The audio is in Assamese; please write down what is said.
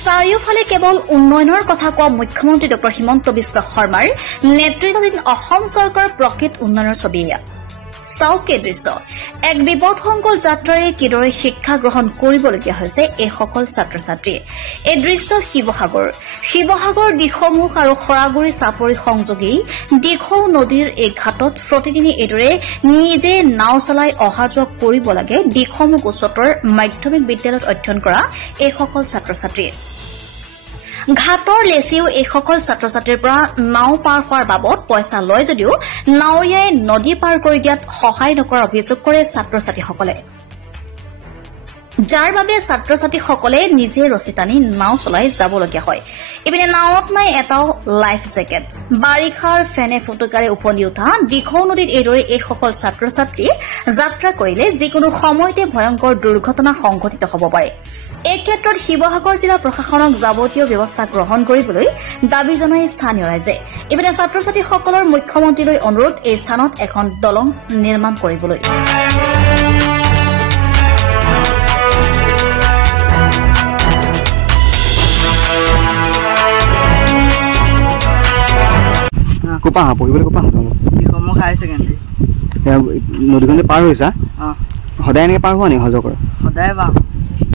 চাৰিওফালে কেৱল উন্নয়নৰ কথা কোৱা মুখ্যমন্ত্ৰী ডঃ হিমন্ত বিশ্ব শৰ্মাৰ নেতৃত্বাধীন অসম চৰকাৰৰ প্ৰকৃত উন্নয়নৰ ছবি এয়া চাওক এই দৃশ্য এক বিপদসংকুল যাত্ৰাৰে কিদৰে শিক্ষা গ্ৰহণ কৰিবলগীয়া হৈছে এইসকল ছাত্ৰ ছাত্ৰীয়ে এই দৃশ্য শিৱসাগৰ দিখৌমুখ আৰু খৰাগুৰি চাপৰি সংযোগী দিখৌ নদীৰ এই ঘাটত প্ৰতিদিনে এইদৰে নিজে নাও চলাই অহা যোৱা কৰিব লাগে দিখৌমুখ উচ্চতৰ মাধ্যমিক বিদ্যালয়ত অধ্যয়ন কৰা এইসকল ছাত্ৰ ছাত্ৰীয়ে ঘাটৰ লেচিও এইসকল ছাত্ৰ ছাত্ৰীৰ পৰা নাও পাৰ হোৱাৰ বাবদ পইচা লয় যদিও নাৱৰীয়াই নদী পাৰ কৰি দিয়াত সহায় নকৰাৰ অভিযোগ কৰে ছাত্ৰ ছাত্ৰীসকলে যাৰ বাবে ছাত্ৰ ছাত্ৰীসকলে নিজে ৰছী টানি নাও চলাই যাবলগীয়া হয় ইপিনে নাৱত নাই এটাও লাইফ জেকেট বাৰিষাৰ ফেনে ফুটুকাৰে উপনি উঠা দিখৌ নদীত এইদৰে এইসকল ছাত্ৰ ছাত্ৰীয়ে যাত্ৰা কৰিলে যিকোনো সময়তে ভয়ংকৰ দুৰ্ঘটনা সংঘটিত হ'ব পাৰে এই ক্ষেত্ৰত শিৱসাগৰ জিলা প্ৰশাসনক যাৱতীয় ব্যৱস্থা গ্ৰহণ কৰিবলৈ দাবী জনাই স্থানীয় ৰাইজে ইপিনে ছাত্ৰ ছাত্ৰীসকলৰ মুখ্যমন্ত্ৰীলৈ অনুৰোধ এই স্থানত এখন দলং নিৰ্মাণ কৰিবলৈ কোপা হা পঢ়িবলৈ কোপা দিখৌমুখ হাই ছেকেণ্ডেৰী নদীখন পাৰ হৈছা সদায় এনেকৈ পাৰ হোৱা নি অহা যোৱা কৰা সদায় পাওঁ